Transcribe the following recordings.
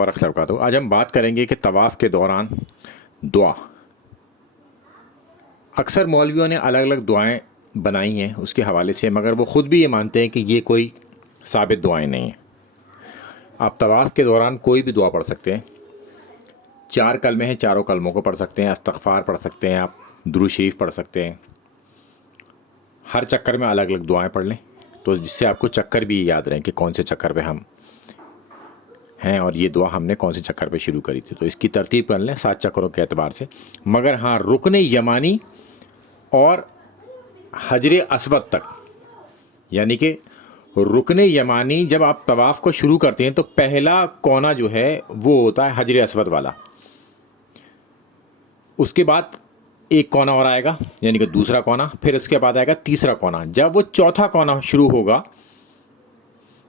वरहमतुल्लाहि। आज हम बात करेंगे कि तवाफ़ के दौरान दुआ। अक्सर मौलवियों ने अलग अलग दुआएं बनाई हैं उसके हवाले से, मगर वो ख़ुद भी ये मानते हैं कि ये कोई साबित दुआएं नहीं हैं। आप तवाफ़ के दौरान कोई भी दुआ पढ़ सकते हैं। 4 कलमे हैं, चारों कलमों को पढ़ सकते हैं। इस्तग़फ़ार पढ़ सकते हैं, आप दुरूद शरीफ पढ़ सकते हैं। हर चक्कर में अलग अलग दुआएं पढ़ लें, तो जिससे आपको चक्कर भी याद रहें कि कौन से चक्कर पे हम हैं और ये दुआ हमने कौन से चक्कर पे शुरू करी थी। तो इसकी तरतीब कर लें 7 चक्करों के एतबार से। मगर हाँ, रुकन यमानी और हजर अस्वद तक, यानी कि रुकन यमानी जब आप तवाफ़ को शुरू करते हैं तो पहला कोना जो है वो होता है हजर अस्वद वाला। उसके बाद एक कोना और आएगा, यानी कि दूसरा कोना, फिर उसके बाद आएगा तीसरा कोना। जब वो चौथा कोना शुरू होगा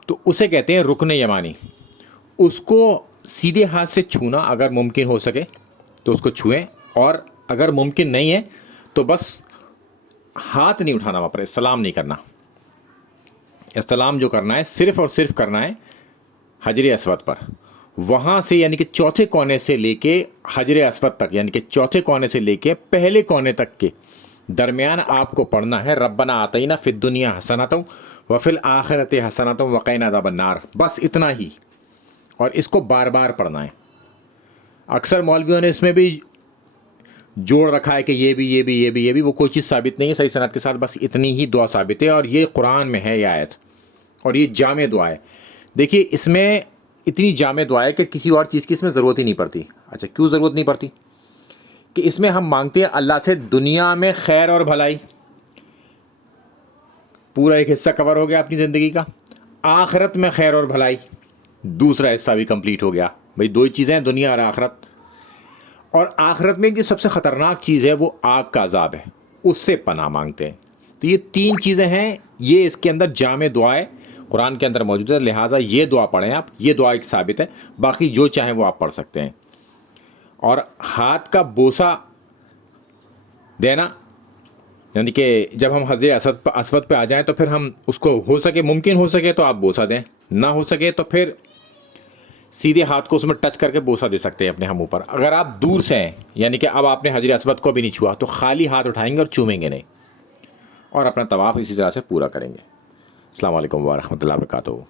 तो उसे कहते हैं रुकन यमानी। उसको सीधे हाथ से छूना अगर मुमकिन हो सके तो उसको छुएं, और अगर मुमकिन नहीं है तो बस हाथ नहीं उठाना, वहाँ पर इस्लाम नहीं करना। इस्लाम जो करना है सिर्फ़ और सिर्फ करना है हजर अस्वद पर। वहाँ से यानी कि चौथे कोने से लेके हजर अस्वद तक, यानी कि चौथे कोने से लेके पहले कोने तक के दरमियान आपको पढ़ना है रब्बना आतीना फिद दुनिया हसनतम व फिल आखिरति हसनतम व क़िना अज़ाबन्नार। बस इतना ही, और इसको बार बार पढ़ना है। अक्सर मौलवियों ने इसमें भी जोड़ रखा है कि ये भी वो कोई चीज़ साबित नहीं है सही सनद के साथ। बस इतनी ही दुआ साबित है, और ये कुरान में है ये आयत, और ये जामे दुआ है। देखिए, इसमें इतनी जामे दुआ है कि किसी और चीज़ की इसमें ज़रूरत ही नहीं पड़ती। अच्छा, क्यों ज़रूरत नहीं पड़ती? कि इसमें हम मांगते हैं अल्लाह से दुनिया में खैर और भलाई, पूरा एक हिस्सा कवर हो गया अपनी ज़िंदगी का। आखिरत में खैर और भलाई, दूसरा हिस्सा भी कंप्लीट हो गया। भाई, दो ही चीज़ें हैं, दुनिया और आखिरत। और आखिरत में जो सबसे ख़तरनाक चीज़ है वो आग का अजाब है, उससे पनाह मांगते हैं। तो ये 3 चीज़ें हैं, ये इसके अंदर जामे दुआएं कुरान के अंदर मौजूद है। लिहाजा ये दुआ पढ़ें आप, ये दुआ एक साबित है। बाकी जो चाहें वो आप पढ़ सकते हैं। और हाथ का बोसा देना, यानी कि जब हम हजर अस्वद पे आ जाएं तो फिर हम उसको हो सके, मुमकिन हो सके तो आप बोसा दें, ना हो सके तो फिर सीधे हाथ को उसमें टच करके बोसा दे सकते हैं अपने हम ऊपर। अगर आप दूर से हैं, यानी कि अब आपने हजर अस्वद को भी नहीं छुआ, तो खाली हाथ उठाएंगे और चूमेंगे नहीं, और अपना तवाफ़ इसी तरह से पूरा करेंगे। अस्सलाम वालेकुम वरहमतुल्लाहि वबरकातुहू।